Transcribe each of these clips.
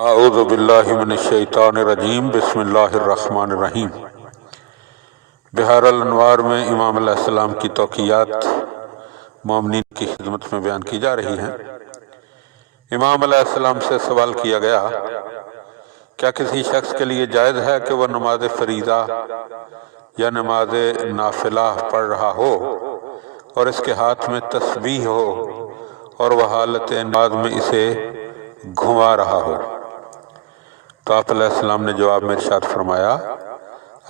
اعوذ باللہ من الشیطان الرجیم بسم اللہ الرحمن الرحیم۔ بحار الانوار میں امام علیہ السلام کی توقیات مومنین کی خدمت میں بیان کی جا رہی ہیں۔ امام علیہ السلام سے سوال کیا گیا، کیا کسی شخص کے لیے جائز ہے کہ وہ نماز فریضہ یا نماز نافلہ پڑھ رہا ہو اور اس کے ہاتھ میں تسبیح ہو اور وہ حالت نماز میں اسے گھما رہا ہو؟ تو آپ علیہ السلام نے جواب میں ارشاد فرمایا،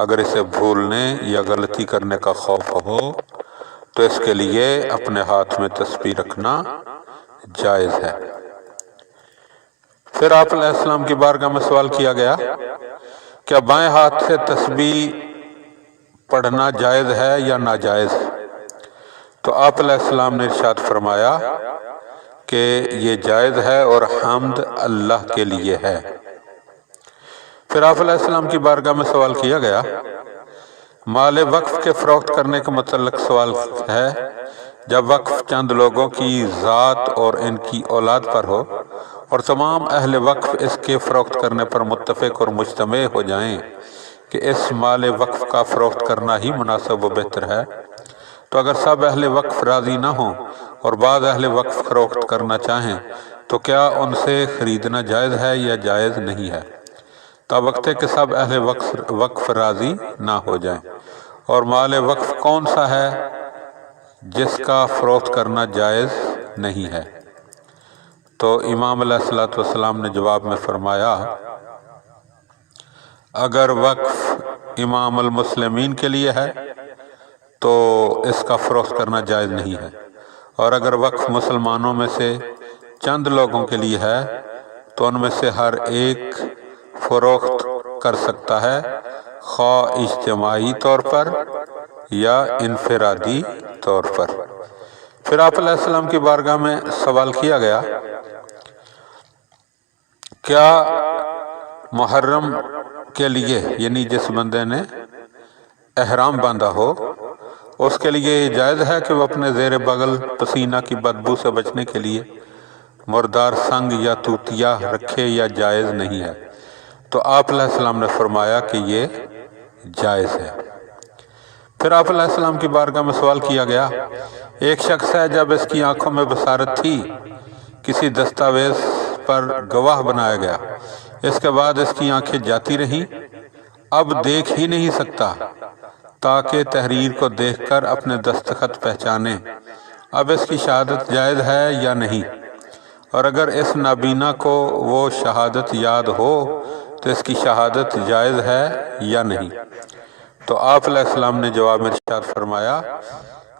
اگر اسے بھولنے یا غلطی کرنے کا خوف ہو تو اس کے لیے اپنے ہاتھ میں تسبیح رکھنا جائز ہے۔ پھر آپ علیہ السلام کی بارگاہ میں سوال کیا گیا، کیا بائیں ہاتھ سے تسبیح پڑھنا جائز ہے یا ناجائز؟ تو آپ علیہ السلام نے ارشاد فرمایا کہ یہ جائز ہے اور حمد اللہ کے لیے ہے۔ پھر آپ علیہ السلام کی بارگاہ میں سوال کیا گیا، مال وقف کے فروخت کرنے کے متعلق سوال ہے، جب وقف چند لوگوں کی ذات اور ان کی اولاد پر ہو اور تمام اہل وقف اس کے فروخت کرنے پر متفق اور مجتمع ہو جائیں کہ اس مال وقف کا فروخت کرنا ہی مناسب و بہتر ہے، تو اگر سب اہل وقف راضی نہ ہوں اور بعض اہل وقف فروخت کرنا چاہیں تو کیا ان سے خریدنا جائز ہے یا جائز نہیں ہے؟ تا وقت ہے کہ سب اہل وقف راضی نہ ہو جائیں۔ اور مال وقف کون سا ہے جس کا فروخت کرنا جائز نہیں ہے؟ تو امام علیہ السلام نے جواب میں فرمایا، اگر وقف امام المسلمین کے لیے ہے تو اس کا فروخت کرنا جائز نہیں ہے، اور اگر وقف مسلمانوں میں سے چند لوگوں کے لیے ہے تو ان میں سے ہر ایک فروخت کر سکتا ہے، خواہ اجتماعی طور پر یا انفرادی طور پر۔ پھر آپ علیہ السلام کی بارگاہ میں سوال کیا گیا، کیا محرم کے لیے یعنی جس بندے نے احرام باندھا ہو اس کے لیے یہ جائز ہے کہ وہ اپنے زیر بغل پسینہ کی بدبو سے بچنے کے لیے مردار سنگ یا توتیا رکھے یا جائز نہیں ہے؟ تو آپ علیہ السلام نے فرمایا کہ یہ جائز ہے۔ پھر آپ علیہ السلام کی بارگاہ میں سوال کیا گیا، ایک شخص ہے جب اس کی آنکھوں میں بصارت تھی، کسی دستاویز پر گواہ بنایا گیا، اس کے بعد اس کی آنکھیں جاتی رہیں، اب دیکھ ہی نہیں سکتا تاکہ تحریر کو دیکھ کر اپنے دستخط پہچانے، اب اس کی شہادت جائز ہے یا نہیں؟ اور اگر اس نابینا کو وہ شہادت یاد ہو تو اس کی شہادت جائز ہے یا نہیں؟ تو آپ علیہ السلام نے جواب میں ارشاد فرمایا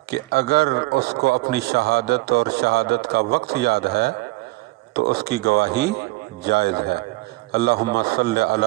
کہ اگر اس کو اپنی شہادت اور شہادت کا وقت یاد ہے تو اس کی گواہی جائز ہے۔ اللہم صلی علی